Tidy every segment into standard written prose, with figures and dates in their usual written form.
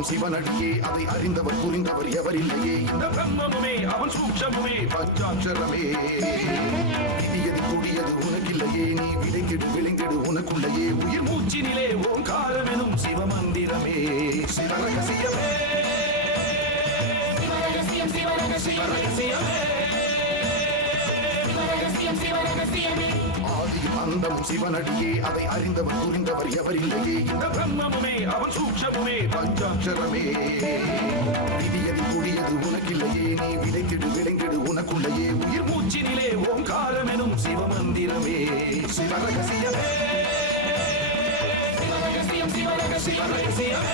அந்தமும் சிவனடியே அதை அறிந்தவர் புரிந்தவர் எவரில்லையே இந்த பிரம்மமுமே அவன் சூட்சமுமே பஞ்சாட்சரமே விதியது கொடியது உனக்கில்லையே நீ விளைந்திடு விளைந்திடு உனக்குள்ளையே உயிர் மூச்சினிலே ஓங்காரமெனும் சிவமந்திரமே சிவரகசியமே ஆதியும் அந்தமும் சிவனடியே அதை அறிந்தவர் புரிந்தவர் எவரில்லையே இந்த பிரம்மமுமே அவன் சூட்சமுமே பஞ்சாட்சரமே விதியது கொடியது உனக்கில்லையே நீ விளைந்திடு விளைந்திடு உனக்குள்ளையே உயிர் மூச்சினிலே ஓங்காரமெனும் சிவமந்திரமே சிவரகசியமே சிவரகசியமே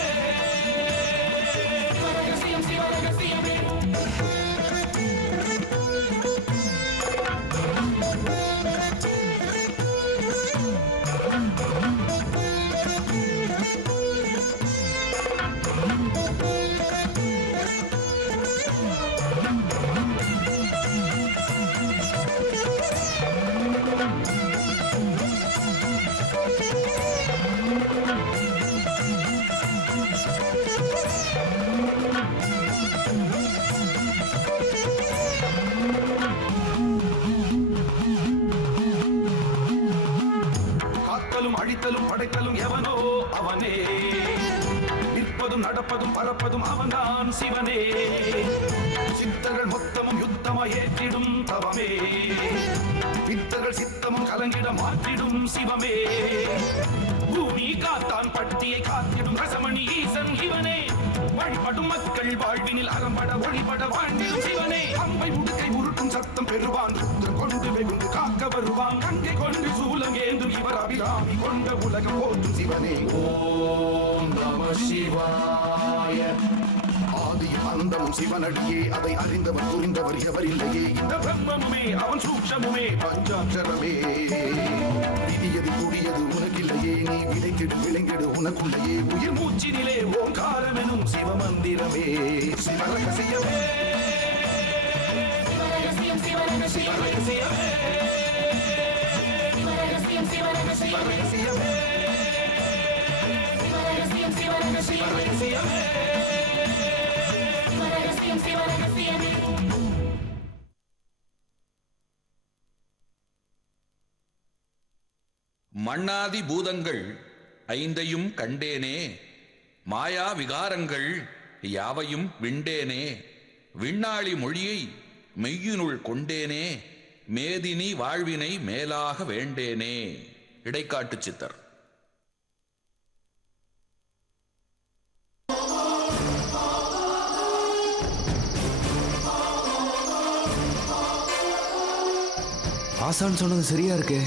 அழித்தலும் படைத்தலும் எவனோ அவனே நிற்பதும் நடப்பதும் பறப்பதும் அவன்தான் சிவனே சித்தர்கள் மொத்தமும் யுத்தமாய் ஏற்றிடும் தவமே வித்தர்கள் சித்தமும் கலங்கிட மாற்றிடும் சிவமே பூமி காத்தான் பட்டியை காத்திடும் ரசமணி ஈசன் இவனே வழிபடும் மக்கள் வாழ்வினில் அறம்பட ஒளிபட வாழ்ந்திடும் சிவனே அம்பை முடுக்கை உருட்டும் சத்தம் பெறுவான் கொண்டு வெகுண்டு காக்க வருவான் கங்கை கொண்டு சூலம் ஏந்தும் இவர் அபிராமி கொண்ட உலகம் போற்றும் சிவனே ஓம் நம சிவாய ஆதியும் அந்தமும் சிவனடியே அதை அறிந்தவர் புரிந்தவர் எவரில்லையே இந்த பிரம்மமுமே அவன் சூட்சமுமே பஞ்சாட்சரமே விதியது கொடியது உனக்கில்லையே நீ விளைந்திடு விளைந்திடு உனக்குள்ளையே உயிர் மூச்சினிலே ஓங்காரமெனும் சிவமந்திரமே சிவரகசியமே சிவரகசியமே சிவரகசியமே சிவரகசியமே மண்ணாதி பூதங்கள் ஐந்தையும் கண்டேனே மாயா விகாரங்கள் யாவையும் விண்டேனே விண்ணாளி மொழியை மெய்யினுள் கொண்டேனே மேதினி வாழ்வினை மேலாக வேண்டேனே. இடைக்காட்டு சித்தர். ஆசான் சொன்னது சரியா இருக்கு.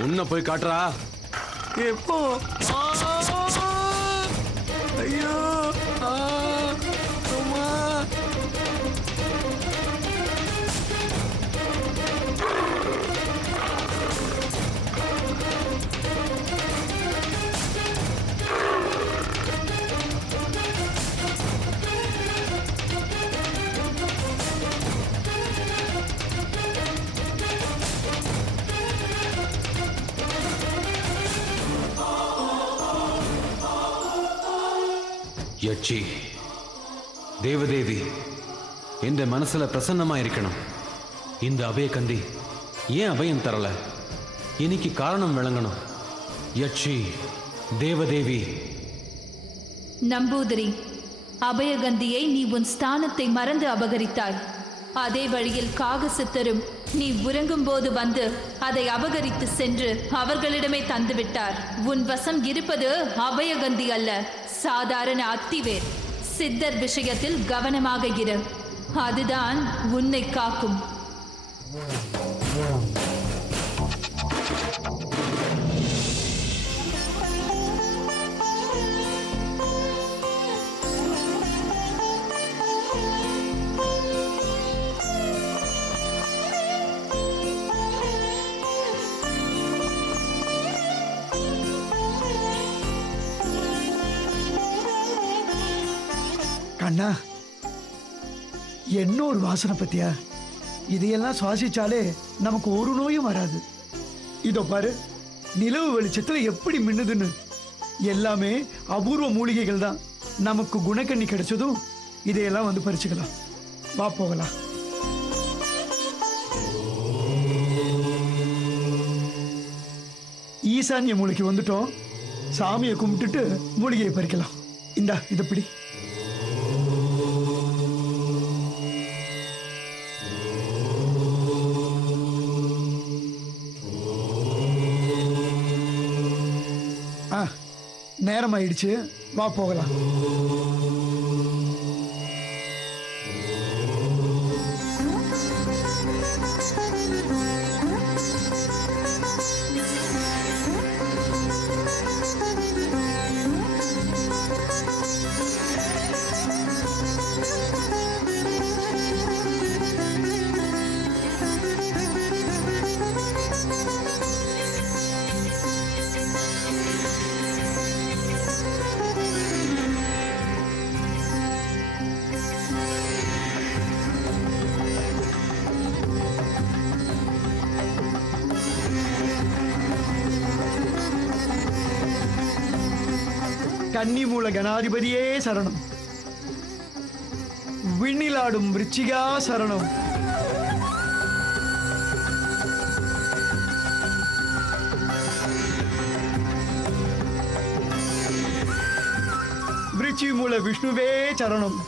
முன்ன போய் காட்டுறா. எப்போ? ஐயோ அம்மா. யட்சி தேவதேவி என்ற மனசுல பிரசன்னமா இருக்கணும். இந்த அபயகந்தி ஏன் அபயம் தரல? இன்னைக்கு காரணம் விளங்கணும். யட்சி தேவதேவி. நம்பூதிரி, அபயகந்தியை நீ உன் ஸ்தானத்தை மறந்து அபகரித்தாய். அதே வழியில் காகசித்தரும் நீ உறங்கும் போது வந்து அதை அபகரித்து சென்று அவர்களிடமே தந்துவிட்டார். உன் வசம் இருப்பது அபயகந்தி அல்ல, சாதாரண அத்திவேர். சித்தர் விஷயத்தில் கவனமாக இரு, அதுதான் உன்னை காக்கும். கண்ணா, என்ன ஒரு வாசனை பத்தியா? இதையெல்லாம் சுவாசிச்சாலே நமக்கு ஒரு நோயும் வராது. இதோ பாரு, நிலவு வெளிச்சத்துல எப்படி மின்னுதுன்னு. எல்லாமே அபூர்வ மூலிகைகள் தான். நமக்கு குணக்கண்ணி கிடைச்சதும் இதையெல்லாம் வந்து பறிச்சுக்கலாம். வா போகலாம். ஈசான்ய மூலிகை வந்துட்டோம். சாமியை கும்பிட்டுட்டு மூலிகையை பறிக்கலாம். இந்தா இதை பிடி. நேரம் ஆயிடுச்சு, வா போகலாம். கன்னிமூல கணாதிபதியே சரணம். விண்ணிலாடும் விருச்சிகா சரணம். விருச்சி மூல விஷ்ணுவே சரணம்.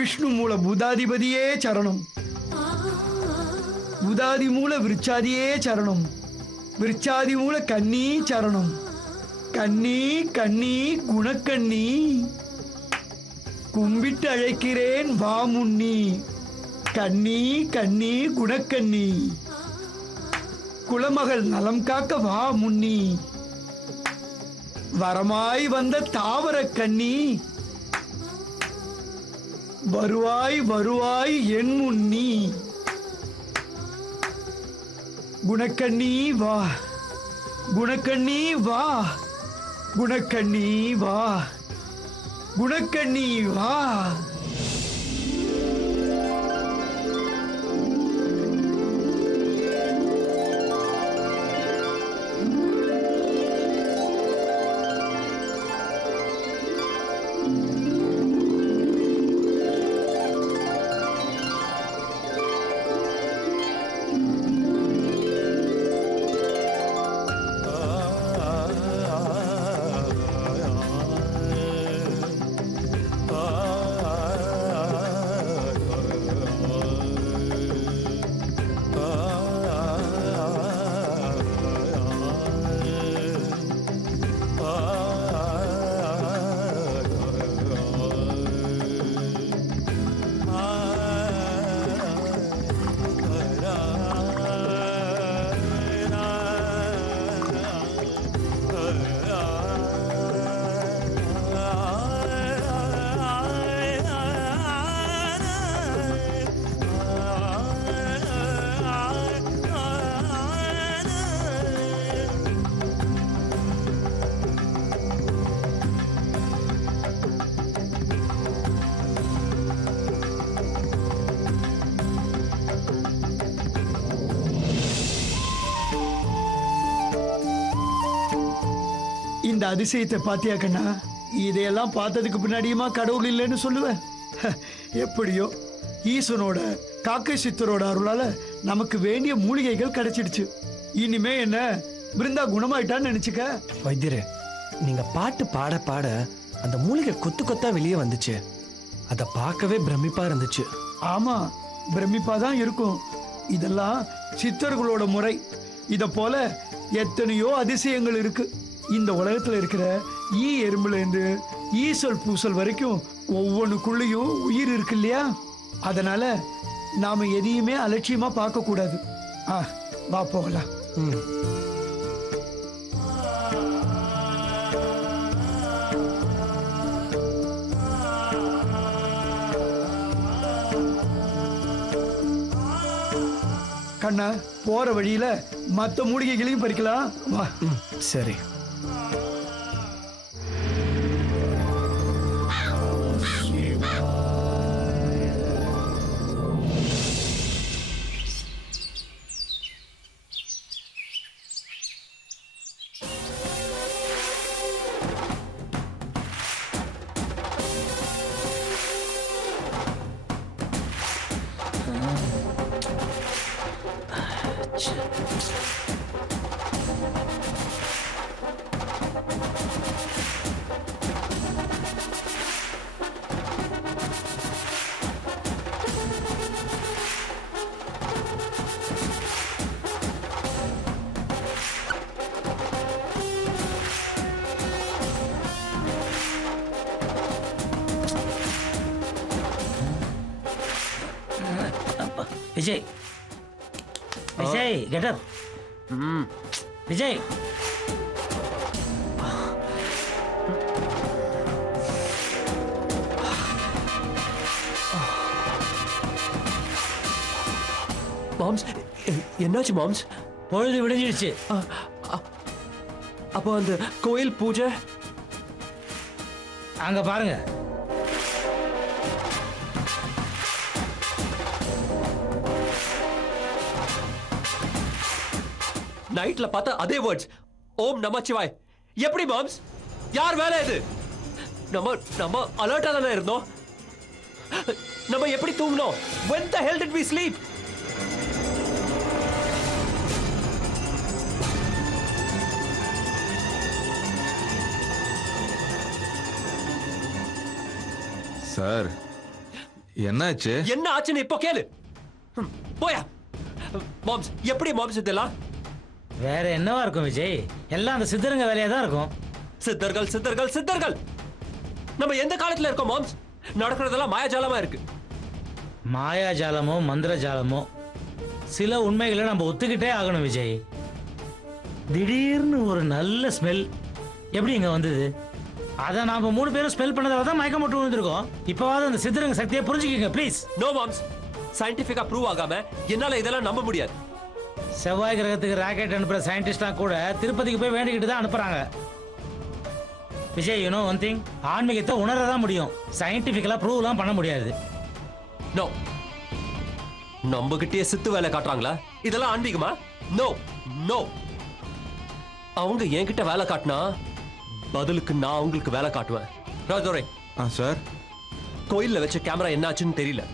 விஷ்ணு மூல புதாதிபதியே சரணம். புதாதி மூல விருச்சாதியே சரணம். விருச்சாதி மூல கன்னி சரணம். கண்ணி கண்ணி குணக்கண்ணி, கும்பிட்டு அழைக்கிறேன் வா முன்னி. கண்ணி கண்ணி குணக்கண்ணி, குலமகள் நலம் காக்க வா முன்னி. வரமாய் வந்த தாவர கண்ணி, வருவாய் வருவாய் என் முன்னி. குணக்கண்ணி வா, குணக்கண்ணி வா, குணக்கண்ணி வா, குணக்கண்ணி வா. இந்த அதிசயத்தை பாத்தியா கண்ணா? இதையெல்லாம் பார்த்ததுக்கு பின்னாடியுமா கடவுள் இல்லைன்னு சொல்லுவேன்? எப்படியோ ஈசனோட காக்கை சித்தரோட அருளால நமக்கு வேண்டிய மூலிகைகள் கிடைச்சிடுச்சு. இனிமே என்ன பிருந்தா குணமாயிட்டான்னு நினைச்சுக்க. வைத்தியரே, நீங்க பாட்டு பாட பாட அந்த மூலிகை கொத்து கொத்தா வெளியே வந்துச்சு. அதை பார்க்கவே பிரமிப்பா இருந்துச்சு. ஆமா, பிரமிப்பா தான் இருக்கும். இதெல்லாம் சித்தர்களோட முறை. இத போல எத்தனையோ அதிசயங்கள் இருக்கு. இந்த உலகத்துல இருக்கிற ஈ எறும்புல இருந்து ஈசல் பூசல் வரைக்கும் ஒவ்வொன்றுக்குள்ளேயும் உயிர் இருக்கு இல்லையா? அதனால நாம எதையுமே அலட்சியமா பார்க்க கூடாது. வா போகலாம். கண்ணா, போற வழியில மத்த மூலிகைகளையும் பறிக்கலாம். வா. சரி. Vijay Vijay get up Vijay moms என்னாச்சு மாம்ஸ்? பொழுது விடிஞ்சிடுச்சு. அப்போ அந்த கோயில் பூஜை அங்க பாருங்க. நைட்ல பார்த்தா அதே வேர்ட்ஸ், ஓம் நமச்சிவாய். எப்படி மாம்ஸ்? யார் வேலை இது? நம்ம அலர்ட்டா தானே இருந்தோம். நம்ம எப்படி தூங்கணும்? When the hell did we sleep? Sir என்னாச்சு? என்ன ஆச்சுன்னு இப்போ கேளு. போயா மாம்ஸ். எப்படி மாம்ஸ் இதெல்லாம்? வேற என்னவா இருக்கும் விஜய்? எல்லாம் அந்த சித்தருங்க வேலையா தான் இருக்கும். சித்தர்கள் சித்தர்கள் சித்தர்கள். நம்ம எந்த காலத்துல இருக்கோம் மாம்ஸ்? நடக்கிறதெல்லாம் மாயாஜாலமா இருக்கு. மாயாஜாலமோ மந்திர ஜாலமோ சில உண்மைகளை நம்ம ஒத்துக்கிட்டே ஆகணும் விஜய். திடீர்னு ஒரு நல்ல ஸ்மெல் எப்படி இங்க வந்தது? அதை நாம 3 பேரும் ஸ்மெல் பண்ணதால தான் மயக்கம் போட்டு விழுந்திருக்கோம். இப்போவாது அந்த சித்தருங்க சக்தியை புரிஞ்சுக்கங்க ப்ளீஸ். நோ மாம்ஸ், சயின்டிஃபிக்கா ப்ரூவ் ஆகாம என்னால இதெல்லாம் நம்ப முடியாது. செவ்வாய் கிரகத்துக்கு ராக்கெட் அனுப்புற சயின்டிஸ்ட்லாம் கூட திருப்பதிக்கு போய் வேண்டிக்கிட்டு தான் அனுப்புறாங்க. Vijay, you know one thing, ஆன்மீகத்தை உணரதான் முடியும், சயின்டிஃபிக்கலா ப்ரூவ்லாம் பண்ண முடியாது. நோ, நம்ம கிட்டே சித்து வேலை காட்டுறாங்களா? இதெல்லாம் ஆன்மீகமா? No no. அவங்க என்கிட்ட வேலை காட்டினா பதிலுக்கு நான் அவங்களுக்கு வேலை காட்டுவேன். ராஜோரே. சார், கோயில்ல வச்ச கேமரா என்னாச்சுன்னு தெரியல,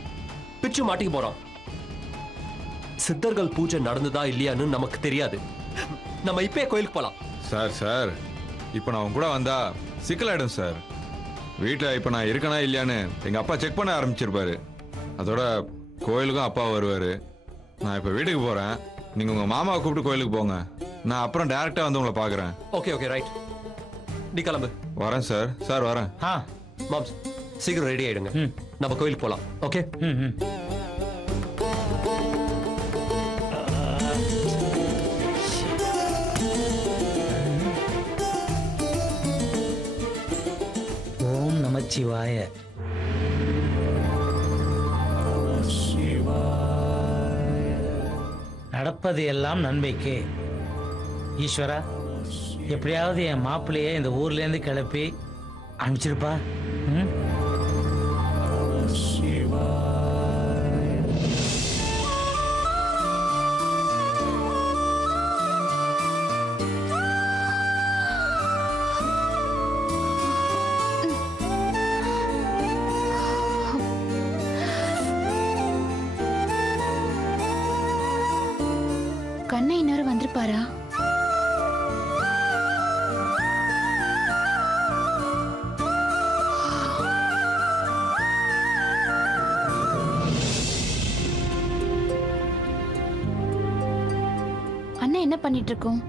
பிச்சு மாட்டிக்கு போறான். சித்தர்கள் பூஜை நடந்ததா இல்லையான்னு நமக்கு தெரியாது. நம்ம இப்பே கோயிலுக்கு போலாம். சார் இப்போ நான் கூட வந்தா சிக்கலாயிடும் சார். வீட்டில் இப்போ நான் இருக்கனா இல்லையான்னு எங்கள் அப்பா செக் பண்ண ஆரம்பிச்சிருப்பாரு. அதோட கோயிலுக்கும் அப்பா வருவார். நான் இப்போ வீட்டுக்கு போகிறேன். நீங்கள் உங்கள் மாமாவை கூப்பிட்டு கோயிலுக்கு போங்க. நான் அப்புறம் டேரெக்டாக வந்து உங்களை பார்க்குறேன். Okay okay right. நீ கிளம்பு. வரேன் சார். சார் வரேன். மாம்ஸ், சீக்கிரம் ரெடி ஆயிடுங்க. நம்ம கோயிலுக்கு போலாம். ஓகே. ஓம் நமச்சிவாய. நடப்பது எல்லாம் நன்மைக்கு. ஈஸ்வரா, எப்படியாவது என் மாப்பிள்ளையே இந்த ஊர்ல இருந்து கிளப்பி அனுப்பிச்சிருப்பா. கண்ணை இன்னொரு வந்திருப்பாரா? அண்ணா என்ன பண்ணிட்டு இருக்கோம்?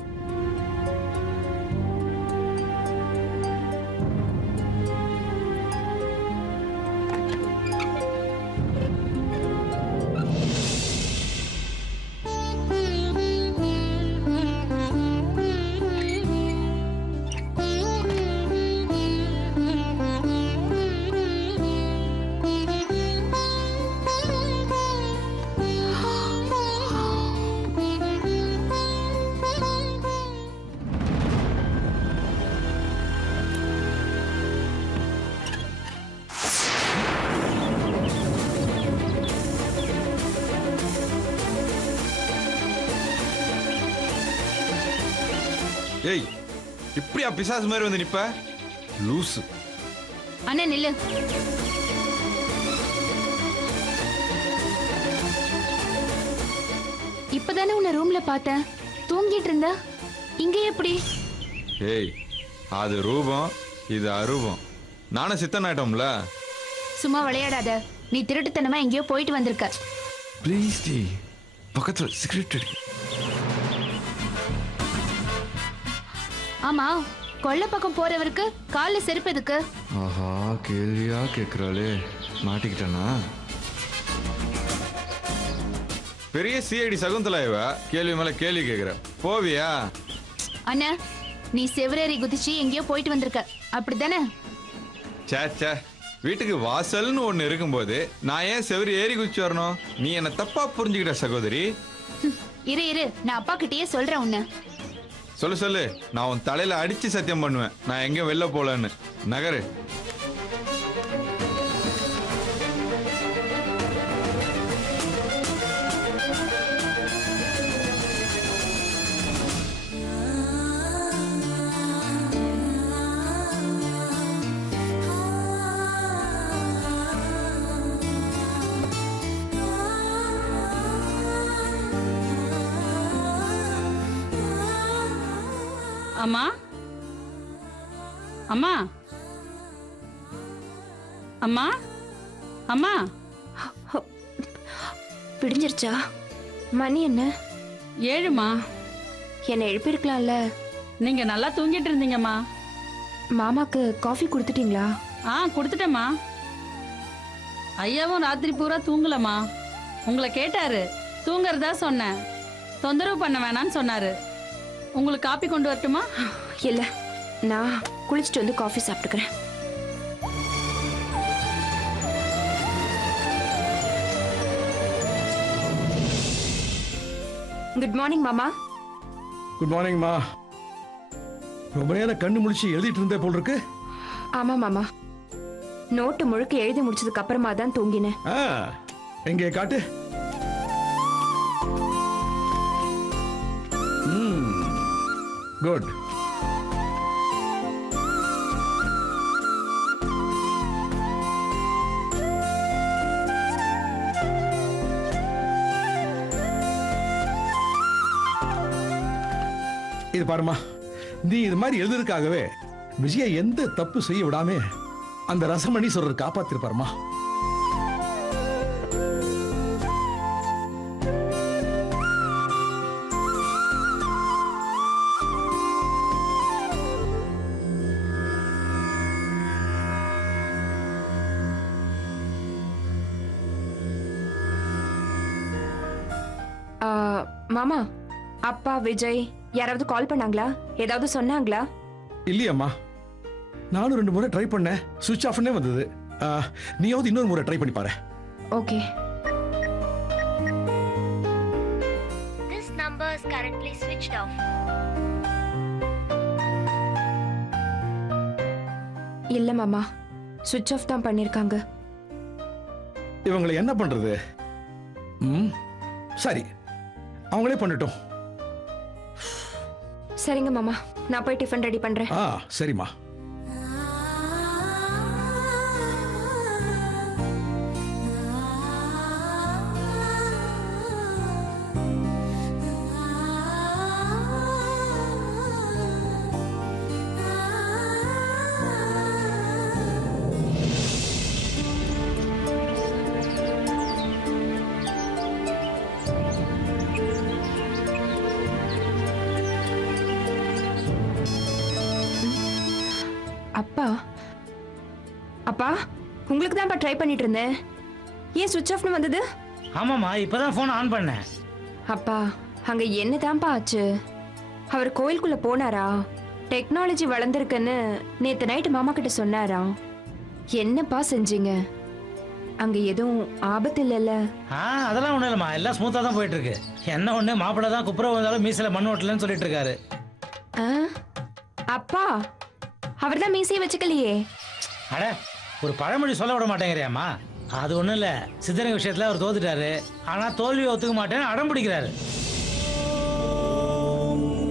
ஏய், இப்படியா பிசாசு மாதிரி வந்து நிப்ப? லூசு. அண்ணா நில்லு. இப்ப இப்பதானே உன்னை ரூம்ல பார்த்தேன், தூங்கிட்டு இருந்த. இங்க எப்படி? ஏய், அது ரூபம், இது அரூபம். நானும் சித்தன் ஆயிட்டோம்ல. சும்மா விளையாடாத. நீ திருட்டுத்தனமா எங்கேயோ போயிட்டு வந்திருக்க. ப்ளீஸ் டி, பக்கத்துல சிகரெட் அடி. ஆமா, கொல்லை பக்கம் போறவருக்கு கால்ல செருப்பு எதுக்கு? ஆஹா, கேள்வியா கேக்குறாளே, மாட்டிக்கிட்டானா? பெரிய சிஐடி சகுந்தலா இவ, கேள்வி மேல கேள்வி கேக்குற. போவியா? அண்ணா, நீ செவரேறி குதிச்சு எங்கேயோ போயிட்டு வந்திருக்க, அப்படித்தானே? சே, வீட்டுக்கு வாசல்னு ஒண்ணு இருக்கும்போது நான் ஏன் செவரி ஏறி குதிச்சு வரணும்? நீ என்ன தப்பா புரிஞ்சுக்கிட்ட சகோதரி. இரு, நான் அப்பா கிட்டயே சொல்றேன் உன்ன. சொல்லு, நான் உன் தலையில அடிச்சு சத்தியம் பண்ணுவேன் நான் எங்கேயும் வெளில போலன்னு. நகரு. அம்மா, அம்மா, அம்மா, அம்மா. விடிஞ்சிருச்சா? மணி என்ன? 7மா. என்னை எழுப்பியிருக்கலாம்ல. நீங்க நல்லா தூங்கிட்டு இருந்தீங்கம்மா. மாமாக்கு காஃபி கொடுத்துட்டீங்களா? கொடுத்துட்டேம்மா. ஐயாவும் ராத்திரி பூரா தூங்கலம்மா. உங்களை கேட்டாரு, தூங்கறதா சொன்னேன். தொந்தரவு பண்ண வேணான்னு சொன்னாரு. உங்களுக்கு காப்பி கொண்டு வரட்டுமா? இல்ல, நான் குளிச்சுட்டு வந்து காஃபி சாப்பிட்டுக்கிறேன். குட் மார்னிங் மாமா. குட் மார்னிங்மா. ரொம்ப நேரம் கண்ணு முழிச்சு எழுதிட்டு இருந்தே போல் இருக்கு. ஆமா மாமா, நோட்டு முழுக்க எழுதி முடிச்சதுக்கு அப்புறமா தான் தூங்கினேன். எங்கே காட்டு. குட். இது பாருமா, நீ இது மாதிரி எழுதுறதுக்காகவே விஜய எந்த தப்பு செய்ய விடாம அந்த ரசமணி சொல்றது காப்பாத்திருப்பாருமா. மாமா, அப்பா விஜய் யாராவது கால் பண்ணாங்களா? ஏதாவது சொன்னாங்களா? இல்லையம்மா, நானும் 2 முறை ட்ரை பண்ணேன், சுவிட்ச் ஆஃப்னே வந்தது. நீயாவது இன்னொரு முறை ட்ரை பண்ணி பாரு. Okay. This number is currently switched off. இல்ல மாமா, சுவிட்ச் ஆஃப் தான் பண்ணிருக்காங்க. இவங்களை என்ன பண்றது? சரி, அவங்களே பண்ணட்டும். சரிங்க மாமா, நான் போய் டிஃபன் ரெடி பண்றேன். சரிம்மா. அப்பா, அப்பா, உங்களுக்கு தான் ட்ரை பண்ணிட்டு இருந்தேன். ஏன் சுவிட்ச் ஆஃப்னு வந்தது? ஆமாம்மா, இப்பதான் போன் ஆன் பண்ணேன். அப்பா, அங்க என்னதான்ப்பா ஆச்சு? அவர் கோயிலுக்குள்ள போனாரா? டெக்னாலஜி வளர்ந்துருக்குன்னு நேத்து நைட்டு மாமா கிட்ட சொன்னாரா? என்னப்பா செஞ்சீங்க? அங்க எதுவும் ஆபத்து இல்லைல்ல? அதெல்லாம் ஒண்ணும் இல்லம்மா, எல்லாம் ஸ்மூத்தா தான் போயிட்டு இருக்கு. என்ன ஒண்ணு, மாப்பிள்ள தான் குப்புற வந்தாலும் மீசையில மண் ஓட்டலன்னு சொல்லிட்டு இருக்காரு. அப்பா, அவர் தான் மீசையை வச்சுக்கலையே. அட, ஒரு பழமொழி சொல்ல விட மாட்டேங்கிறியாம்மா. அது ஒண்ணும் இல்ல, சித்தரங்க விஷயத்துல அவர் தோத்துட்டாரு. ஆனா தோல்வியை ஒத்துக்க மாட்டேன்னு அடம் பிடிக்கிறாரு.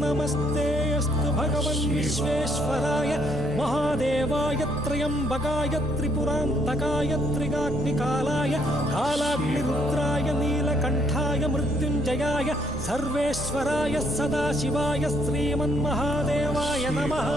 நமஸ்தேஸ்து பகவன் விஸ்வேஸ்வராய மகாதேவாய த்ரியம்பகாய திரிபுராந்தகாய த்ரிகாக்னிகாலாய காலாக்னிருத்ராய நீலகண்டாய मृत्युञ्जयाय सर्वेश्वराय सदाशिवाय श्रीमन्महादेवाय नमः।